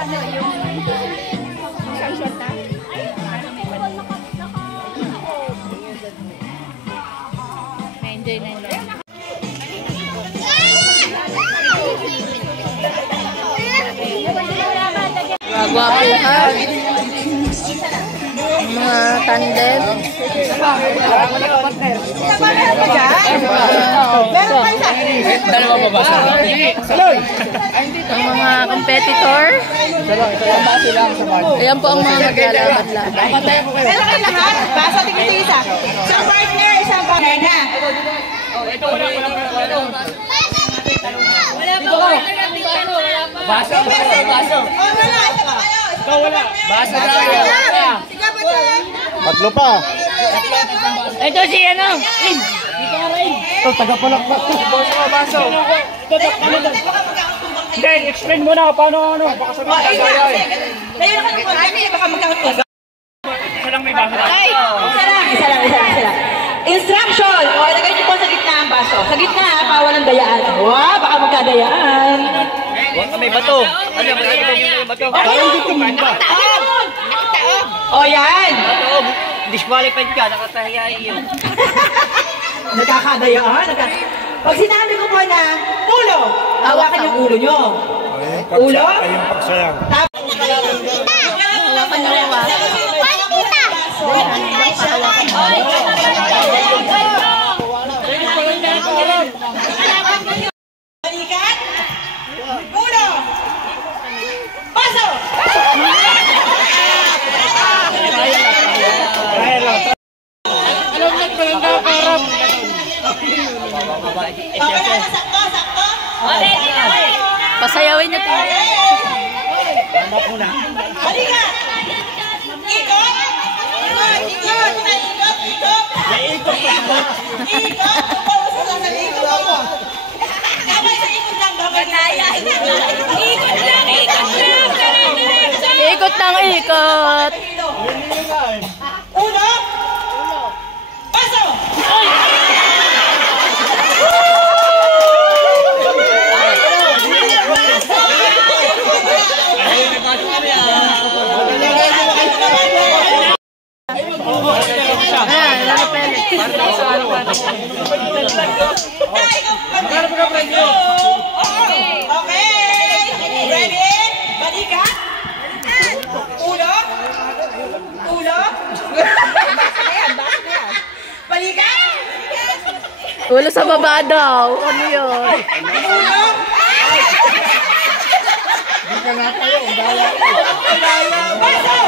Ano yung isang shot na? Na-enjoy na yun. Gwapuhan. Mga tandem. Ang mga competitor. Ayan po ang mga maglalaban-laban. Pero kayo lahat, basa tingin isa. Isang partner, isang partner na. Wala pa partner natin ano, wala pa. Basa. Wala, isa pa kayo. Ikaw wala. Basa na. Tatlo pa. Ito si ano? Dito ka rin. Ito, tagapalakpak. Baso. Hindi, explain mo na paano ano. Baka sabihin ka kaya eh. Layo na kayo konti, baka magkakaroon. Isa lang may basa. Isa lang. Instruction! O, ilagay niyo po sa gitna ang baso. Sa gitna, bawal ang dayaan. Wow, baka magkadayaan. May bato. Ano, may bato. Parang dito tumumba. O, yan. Disqualified ka, nakatahiya yun. Nagkakadayaan. Pag sinabi ko po na ulo, hawakan yung ulo nyo. Ulo? Ay, yung pagsayang. Balikan. Ulo. Paso. Sakto. Pasayawin niyo ito. Balikan. Ikot. Ikot ng ikot. Uno. Paso. Okay. Ready? Balikan. Ulo. Balikan. Ulo sa baba daw. Ano yun? Ulo. Hindi ka na kayo. Ang daya. Paso.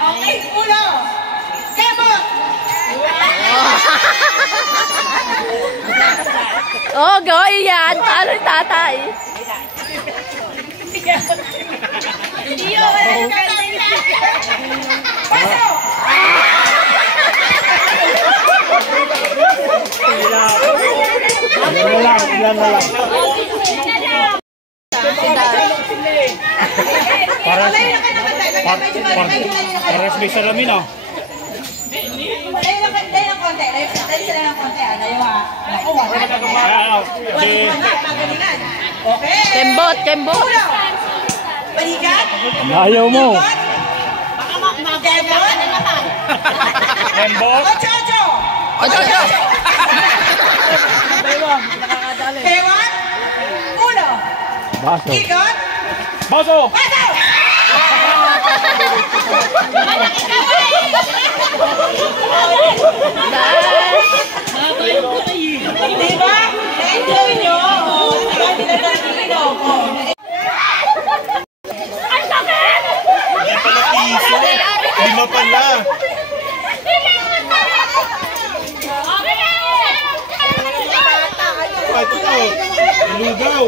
Okay, ulo. Kebot. Oh, go yan. Talo yung tatay. Paso. Ilan na lang. Pares may salamin ah. Layo ng konti. Layo ha. Ako, okay. Kembot. Ulo. Balikan. Ayaw mo. Kebot. Embok. Ocho. Kebot. Ulo. Baso. Ikot. Baso. Paso. Diba? Na-enjoy nyo. Ang sakit! Lima pala. Ito. Lugaw.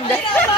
word.